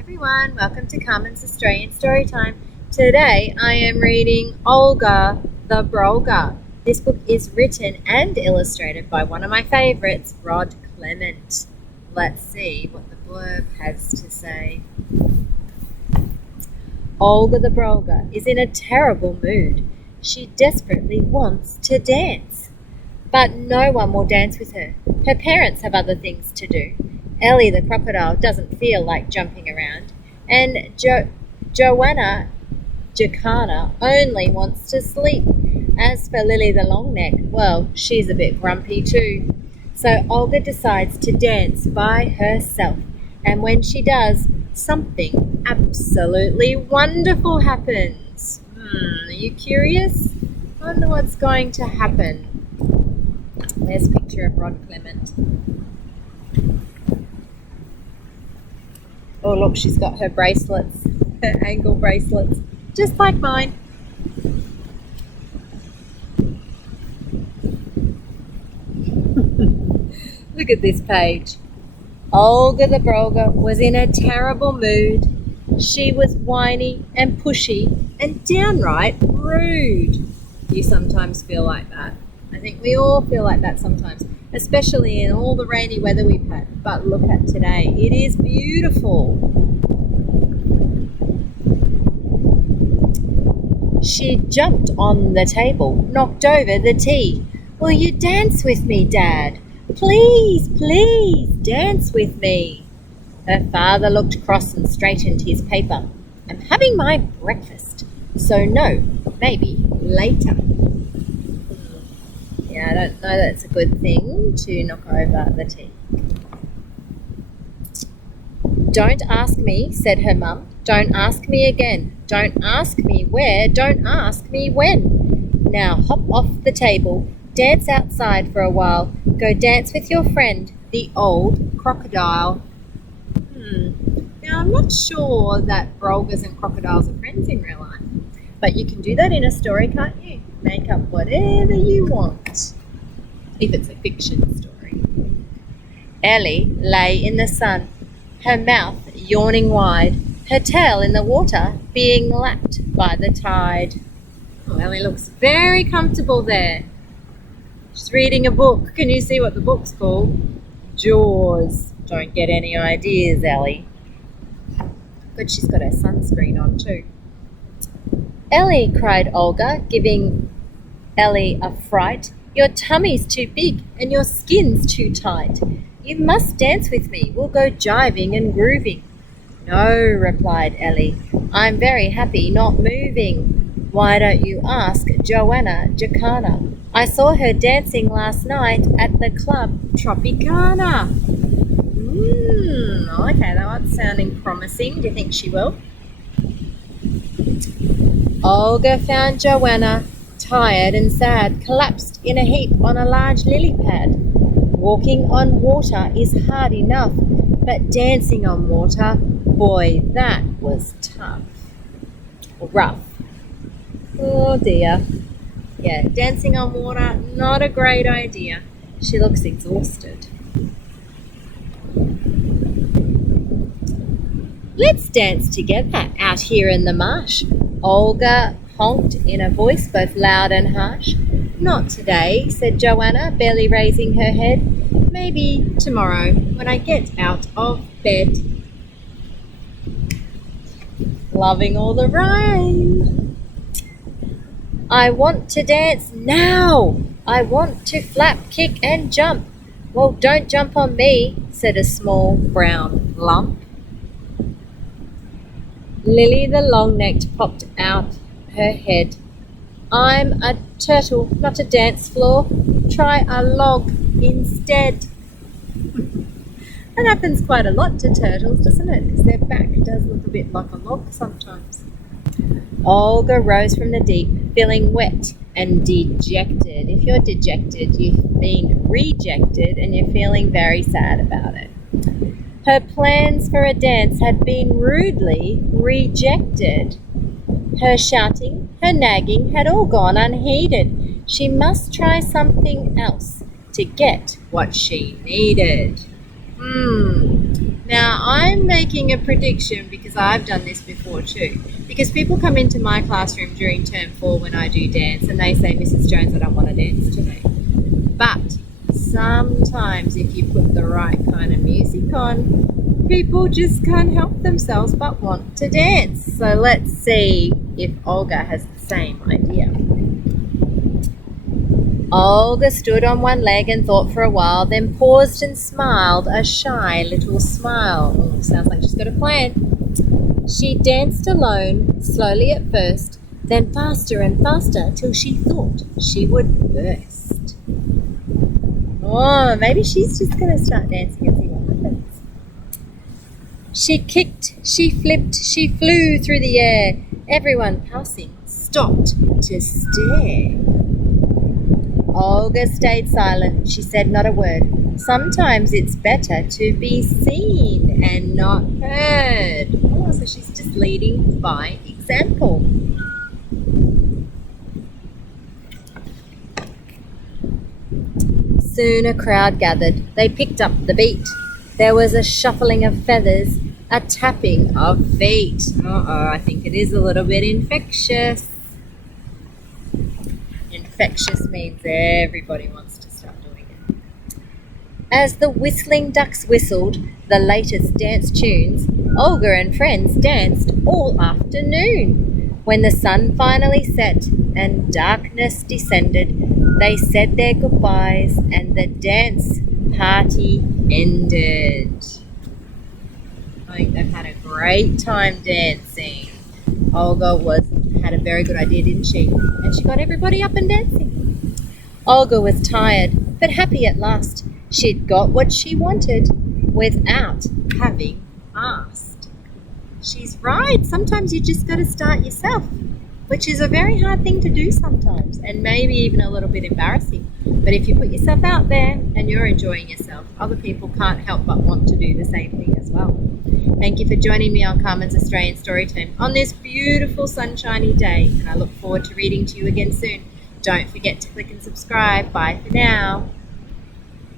everyone, welcome to Carmen's Australian Storytime. Today I am reading Olga The Brolga. This book is written and illustrated by one of my favourites, Rod Clement. Let's see what the blurb has to say. Olga the Brolga is in a terrible mood. She desperately wants to dance. But no one will dance with her. Her parents have other things to do. Ellie the crocodile doesn't feel like jumping around, and Joanna Jacana only wants to sleep. As for Lily the Longneck, well, she's a bit grumpy too. So Olga decides to dance by herself, and when she does, something absolutely wonderful happens. Are you curious? I wonder what's going to happen. There's a picture of Rod Clement. Oh, look, she's got her bracelets, her ankle bracelets, just like mine. Look at this page. Olga the Brolga was in a terrible mood. She was whiny and pushy and downright rude. You sometimes feel like that. I think we all feel like that sometimes, especially in all the rainy weather we've had. But look at today. It is beautiful. She jumped on the table, knocked over the tea. Will you dance with me, Dad? Please, please, dance with me. Her father looked cross and straightened his paper. I'm having my breakfast, so no, maybe later. Yeah, I don't know that's a good thing to knock over the tea. Don't ask me, said her mum. Don't ask me again. Don't ask me where. Don't ask me when. Now hop off the table. Dance outside for a while. Go dance with your friend, the old crocodile. Now I'm not sure that Brolgas and crocodiles are friends in real life. But you can do that in a story, can't you? Make up whatever you want, if it's a fiction story. Ellie lay in the sun, her mouth yawning wide, her tail in the water being lapped by the tide. Oh, Ellie looks very comfortable there. She's reading a book. Can you see what the book's called? Jaws. Don't get any ideas, Ellie. Good, she's got her sunscreen on too. Ellie, cried Olga, giving Ellie a fright. Your tummy's too big and your skin's too tight. You must dance with me. We'll go jiving and grooving. No, replied Ellie. I'm very happy not moving. Why don't you ask Joanna Jacana? I saw her dancing last night at the club Tropicana. Okay, that one's sounding promising. Do you think she will? Olga found Joanna, tired and sad, collapsed in a heap on a large lily pad. Walking on water is hard enough, but dancing on water, boy, that was tough. Or rough. Oh dear. Yeah, dancing on water, not a great idea. She looks exhausted. Let's dance together out here in the marsh. Olga honked in a voice both loud and harsh. Not today, said Joanna, barely raising her head. Maybe tomorrow, when I get out of bed. Loving all the rain. I want to dance now. I want to flap, kick and jump. Well, don't jump on me, said a small brown lump. Lily the long-necked popped out her head. I'm a turtle, not a dance floor. Try a log instead. That happens quite a lot to turtles, doesn't it? Because their back does look a bit like a log sometimes. Olga rose from the deep, feeling wet and dejected. If you're dejected, you've been rejected and you're feeling very sad about it. Her plans for a dance had been rudely rejected. Her shouting, her nagging had all gone unheeded. She must try something else to get what she needed. Now, I'm making a prediction because I've done this before too. Because people come into my classroom during term 4 when I do dance and they say, Mrs. Jones, I don't want to dance today. But sometimes if you put the right kind of music on, people just can't help themselves but want to dance. So let's see if Olga has the same idea. Olga stood on one leg and thought for a while, then paused and smiled a shy little smile. Oh, sounds like she's got a plan. She danced alone, slowly at first, then faster and faster till she thought she would burst. Oh, maybe she's just going to start dancing and see what happens. She kicked, she flipped, she flew through the air. Everyone passing stopped to stare. Olga stayed silent. She said not a word. Sometimes it's better to be seen and not heard. Oh, so she's just leading by example. Soon a crowd gathered. They picked up the beat. There was a shuffling of feathers, a tapping of feet. Uh-oh, I think it is a little bit infectious. Infectious means everybody wants to start doing it. As the whistling ducks whistled the latest dance tunes, Olga and friends danced all afternoon. When the sun finally set and darkness descended, they said their goodbyes and the dance party ended. I think they've had a great time dancing. Olga had a very good idea, didn't she? And she got everybody up and dancing. Olga was tired, but happy at last. She'd got what she wanted without having asked. She's right. Sometimes you just got to start yourself, which is a very hard thing to do sometimes, and maybe even a little bit embarrassing. But if you put yourself out there and you're enjoying yourself, other people can't help but want to do the same thing as well. Thank you for joining me on Carmen's Australian Storytime on this beautiful sunshiny day, and I look forward to reading to you again soon. Don't forget to click and subscribe. Bye for now.